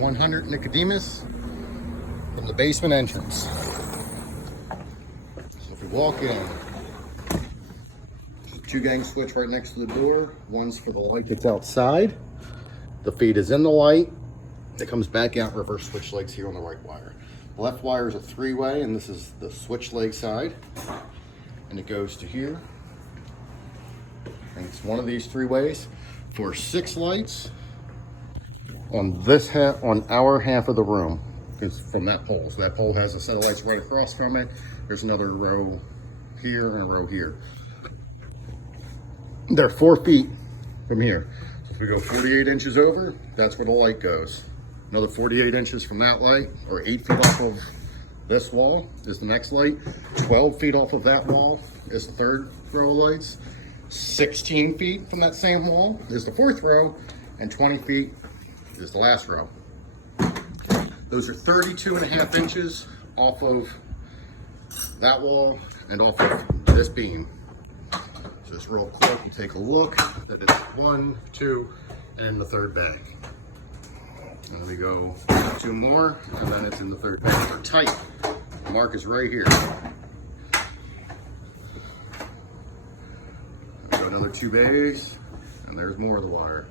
100 Nicodemus from the basement entrance. So if we walk in, two gang switch right next to the door. One's for the light that's outside. The feed is in the light. It comes back out, reverse switch legs here on the right wire. The left wire is a three-way, and this is the switch leg side. And it goes to here. And it's one of these three ways for 6 lights on this half, on our half of the room. It's from that pole. So that pole has a set of lights right across from it. There's another row here and a row here. They're 4 feet from here. So if we go 48 inches over, that's where the light goes. Another 48 inches from that light, or 8 feet off of this wall is the next light. 12 feet off of that wall is the third row of lights. 16 feet from that same wall is the fourth row, and 20 feet is the last row. Those are 32.5 inches off of that wall and off of this beam. So just real quick, you take a look, that it's 1, 2, and the third bag. And we go 2 more, and then it's in the third bag. They're tight. The mark is right here. Go another 2 bays, and there's more of the wire.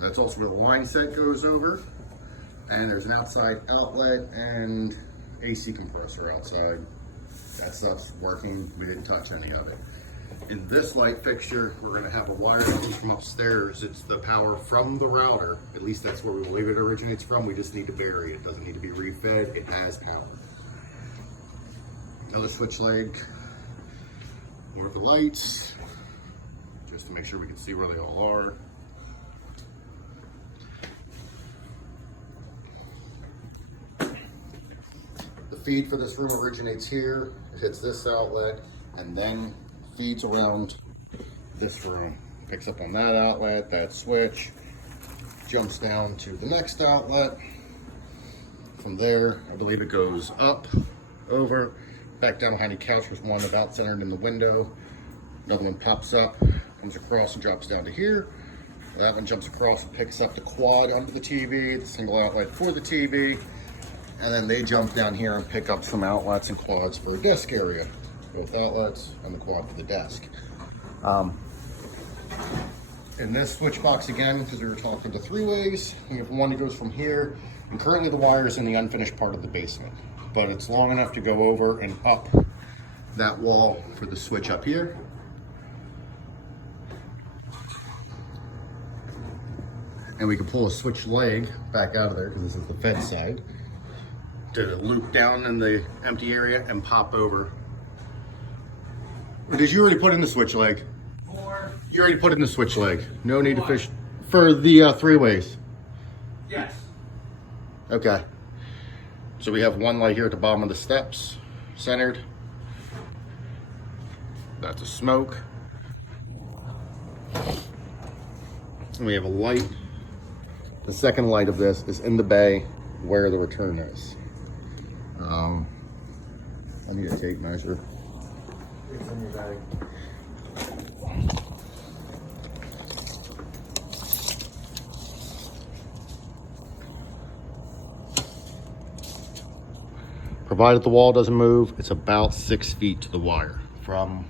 That's also where the line set goes over. And there's an outside outlet and AC compressor outside. That stuff's working. We didn't touch any of it. In this light fixture, we're going to have a wire that comes from upstairs. It's the power from the router. At least that's where we believe it originates from. We just need to bury it. It doesn't need to be refed. It has power. Another switch leg. More of the lights, just to make sure we can see where they all are. The feed for this room originates here. It hits this outlet and then feeds around this room. Picks up on that outlet, that switch, jumps down to the next outlet. From there, I believe it goes up, over, back down behind the couch. There's one about centered in the window. Another one pops up, comes across and drops down to here. That one jumps across and picks up the quad under the TV, the single outlet for the TV. And then they jump down here and pick up some outlets and quads for a desk area. Both outlets and the quad for the desk. In this switch box again, because we were talking to 3 ways, we have one that goes from here, and currently the wire is in the unfinished part of the basement, but it's long enough to go over and up that wall for the switch up here. And we can pull a switch leg back out of there, because this is the fed side, to loop down in the empty area and pop over. Or did you already put in the switch leg? You already put in the switch leg. No need to fish for the 3 ways. Yes. Okay. So we have one light here at the bottom of the steps, centered. That's a smoke. And we have a light. The second light of this is in the bay where the return is. I need a tape measure. It's in your bag. Provided the wall doesn't move, it's about 6 feet to the wire from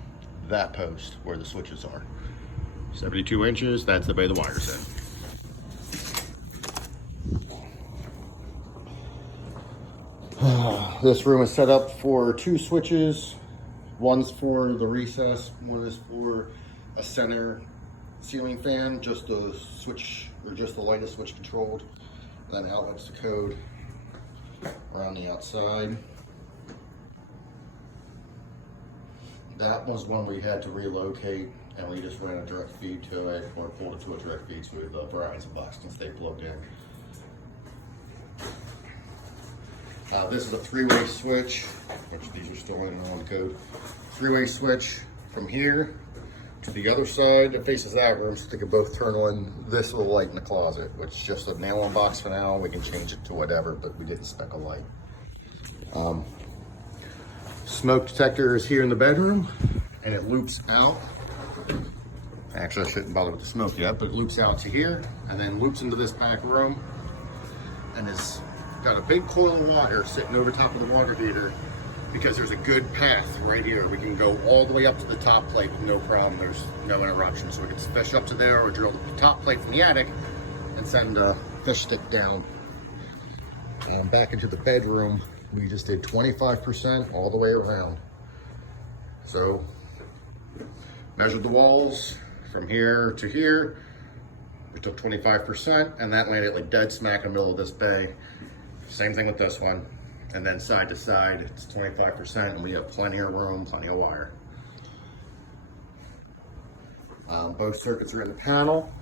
that post where the switches are. 72 inches, that's the bay the wire's in. This room is set up for 2 switches. One's for the recess, one is for a center ceiling fan, just the switch, or just the light is switch controlled. Then outlets to code around the outside. That was one we had to relocate, and we just ran a direct feed to it, or pulled it to a direct feed to the Verizon box and stay plugged in. This is a 3-way switch, which these are still in on the code. 3-way switch from here to the other side that faces that room, so they can both turn on this little light in the closet, which is just a nail-on box for now. We can change it to whatever, but we didn't spec a light. Smoke detector is here in the bedroom, and it loops out. Actually, I shouldn't bother with the smoke yet, but it loops out to here, and then loops into this back room. and it's got a big coil of water sitting over top of the water heater because there's a good path right here. We can go all the way up to the top plate with no problem. There's no interruption. So we can fish up to there or drill the top plate from the attic and send a fish stick down. Back into the bedroom, we just did 25% all the way around. So measured the walls from here to here. We took 25%, and that landed like dead smack in the middle of this bay. Same thing with this one. And then side to side, it's 25%, and we have plenty of room, plenty of wire. Both circuits are in the panel.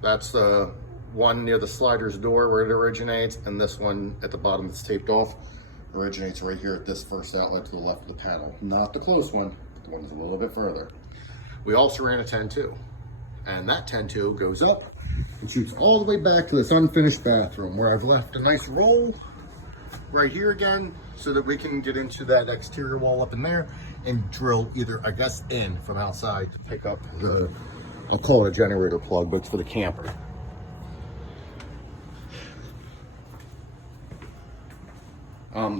That's the one near the slider's door where it originates, and this one at the bottom that's taped off originates right here at this first outlet to the left of the panel. Not the close one, but the one that's a little bit further. We also ran a 10-2, and that 10-2 goes up and shoots all the way back to this unfinished bathroom where I've left a nice roll right here again so that we can get into that exterior wall up in there and drill either, I guess, in from outside to pick up the, I'll call it a generator plug, but it's for the camper.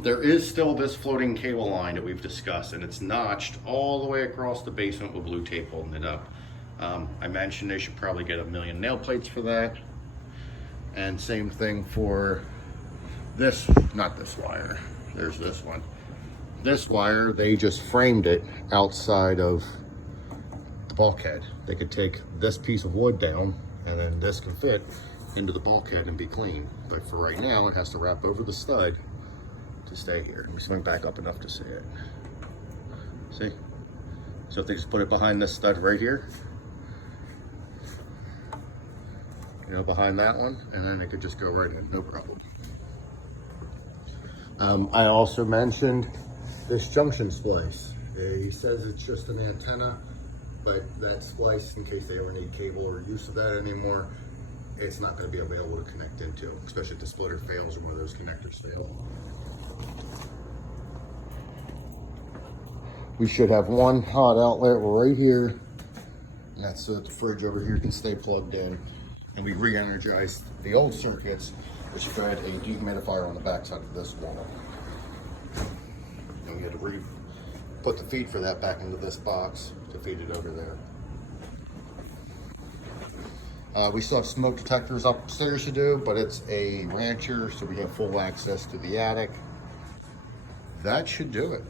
There is still this floating cable line that we've discussed, and it's notched all the way across the basement with blue tape holding it up. I mentioned they should probably get 1,000,000 nail plates for that. And same thing for this, not this wire, there's this one. This wire, they just framed it outside of the bulkhead. They could take this piece of wood down, and then this can fit into the bulkhead and be clean. But for right now, it has to wrap over the stud to stay here. Let me swing back up enough to see it. See? So if they just put it behind this stud right here, you know, behind that one, and then it could just go right in, no problem. I also mentioned this junction splice. He says it's just an antenna, but that splice, in case they ever need cable or use of that anymore, it's not going to be available to connect into, especially if the splitter fails or one of those connectors fail. We should have one hot outlet right here, and that's so that the fridge over here can stay plugged in. And we re-energized the old circuits, which fed a dehumidifier on the backside of this wall. And we had to put the feed for that back into this box to feed it over there. We still have smoke detectors upstairs to do, but it's a rancher, so we have full access to the attic. That should do it.